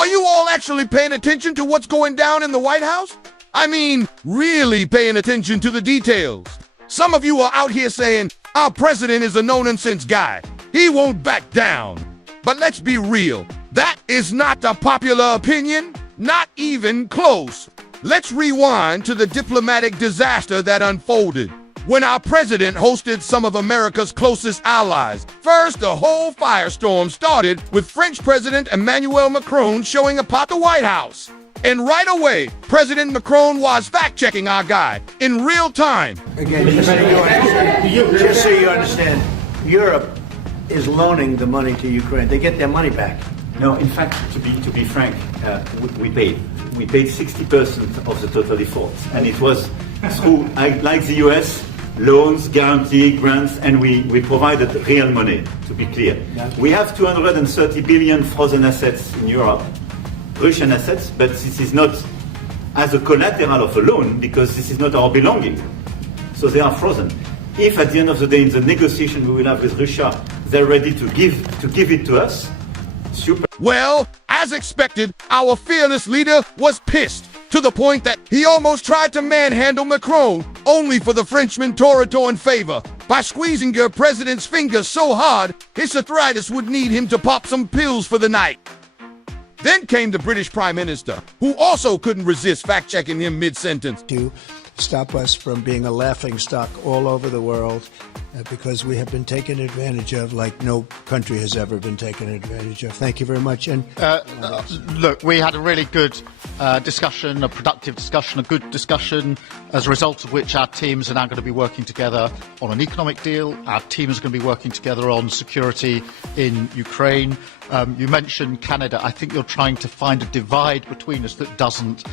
Are you all actually paying attention to what's going down in the White House? I mean, really paying attention to the details. Some of you are out here saying, our president is a no-nonsense guy. He won't back down. But let's be real. That is not a popular opinion, not even close. Let's rewind to the diplomatic disaster that unfolded when our president hosted some of America's closest allies. First, the whole firestorm started with French President Emmanuel Macron showing up at the White House. And right away, President Macron was fact-checking our guy in real time. Again, just so you understand, Europe is loaning the money to Ukraine. They get their money back. No, in fact, to be frank, we paid 60% of the total effort, and it was through, like the US, loans, guarantee, grants, and we provided real money. To be clear, we have 230 billion frozen assets in Europe, Russian assets, but this is not as a collateral of a loan because this is not our belonging. So they are frozen. If at the end of the day in the negotiation we will have with Russia, they're ready to give it to us, super. Well, as expected, our fearless leader was pissed to the point that he almost tried to manhandle Macron, only for the Frenchman to return favor by squeezing your president's fingers so hard his arthritis would need him to pop some pills for the night. Then came the British Prime Minister, who also couldn't resist fact-checking him mid-sentence. To stop us from being a laughingstock all over the world because we have been taken advantage of like no country has ever been taken advantage of. Thank you very much. And look, we had a really good discussion, a productive discussion, a good discussion, as a result of which our teams are now going to be working together on an economic deal. Our teams are going to be working together on security in Ukraine. You mentioned Canada. I think you're trying to find a divide between us that doesn't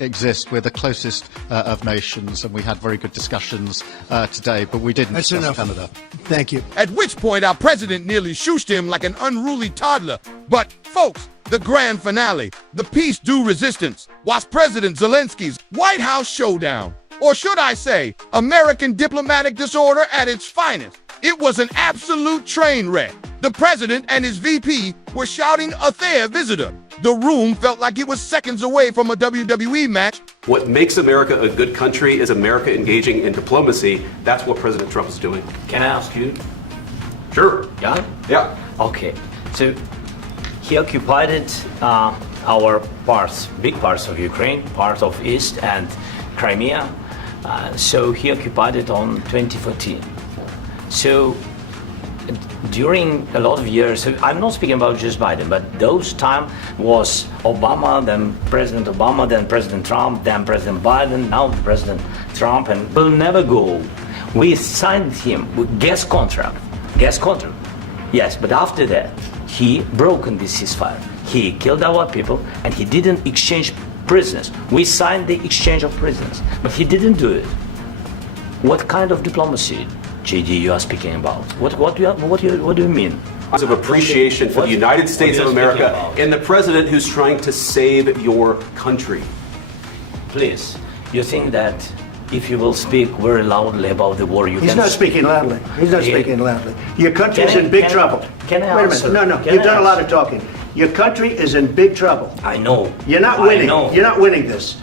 exist. We're the closest of nations, and we had very good discussions today, but we didn't That's discuss enough. Canada. Thank you. At which point our president nearly shooshed him like an unruly toddler. But, folks, the grand finale, the peace due resistance, was President Zelensky's White House showdown. Or should I say, American diplomatic disorder at its finest. It was an absolute train wreck. The president and his VP were shouting at their visitor. The room felt like it was seconds away from a WWE match. What makes America a good country is America engaging in diplomacy. That's what President Trump is doing. Can I ask you? Sure. Yeah? Yeah. Okay. So he occupied our parts, big parts of Ukraine, part of East and Crimea. So he occupied it on 2014. So during a lot of years, so I'm not speaking about just Biden, but those time was Obama, then President Obama, then President Trump, then President Biden, now President Trump, and will never go. We signed him with gas contract. Yes, but after that, he broken this ceasefire. He killed our people, and he didn't exchange prisoners. We signed the exchange of prisoners, but he didn't do it. What kind of diplomacy, JD, you are speaking about? What do you mean? Of appreciation for the United States of America and the president who's trying to save your country. Please, you think that if you will speak very loudly about the war, you He's can... not speaking loudly. He's not speaking loudly. Your country is in big trouble. Can I Wait a answer? minute. No. Can You've I done a lot answer? of talking. Your country is in big trouble. I know. You're not I winning. know. You're not winning this.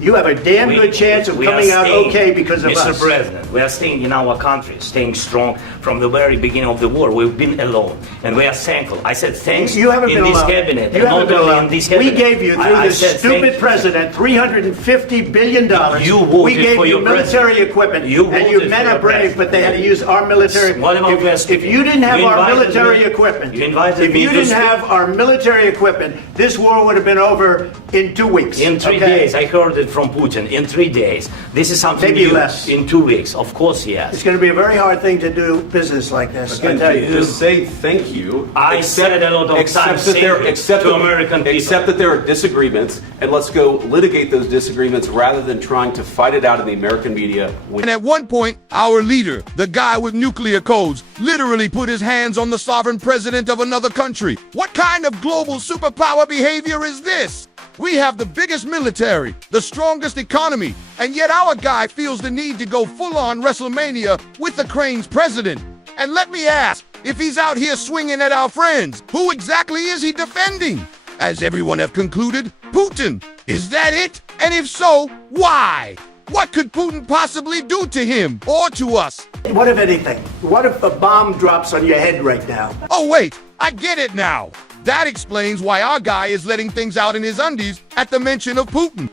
You have a damn good chance of coming out okay because of Mr. us. President, we are staying in our country, staying strong from the very beginning of the war. We've been alone, and we are thankful. I said thanks You haven't in been this alone. cabinet. You and haven't not been only alone. in this cabinet. We gave you, through I this said stupid thank you. president, $350 billion. You voted we gave for you your military president. equipment, You and your voted men for are your brave, but they had to use our military. What about If you didn't have You our invited military me- equipment, you invited if me you to didn't speak- have our military equipment, this war would have been over in 2 weeks. In 3 okay? days, I heard it from Putin. In 3 days, this is something Maybe new. less. In 2 weeks, of course, It's yes. going to be a very hard thing to do business like this. I tell you. Just say thank you. I said a lot of times thank you to American people. Accept that there are disagreements, and let's go litigate those disagreements rather than trying to fight it out in the American media. And at one point, our leader, the guy with nuclear codes, literally put his hands on the sovereign president of another country. What kind of global superpower behavior is this? We have the biggest military, the strongest economy, and yet our guy feels the need to go full-on WrestleMania with the Crane's president. And let me ask, if he's out here swinging at our friends, who exactly is he defending? As everyone have concluded, Putin. Is that it? And if so, why? What could Putin possibly do to him or to us? What if anything? What if a bomb drops on your head right now? Oh wait, I get it now. That explains why our guy is letting things out in his undies at the mention of Putin.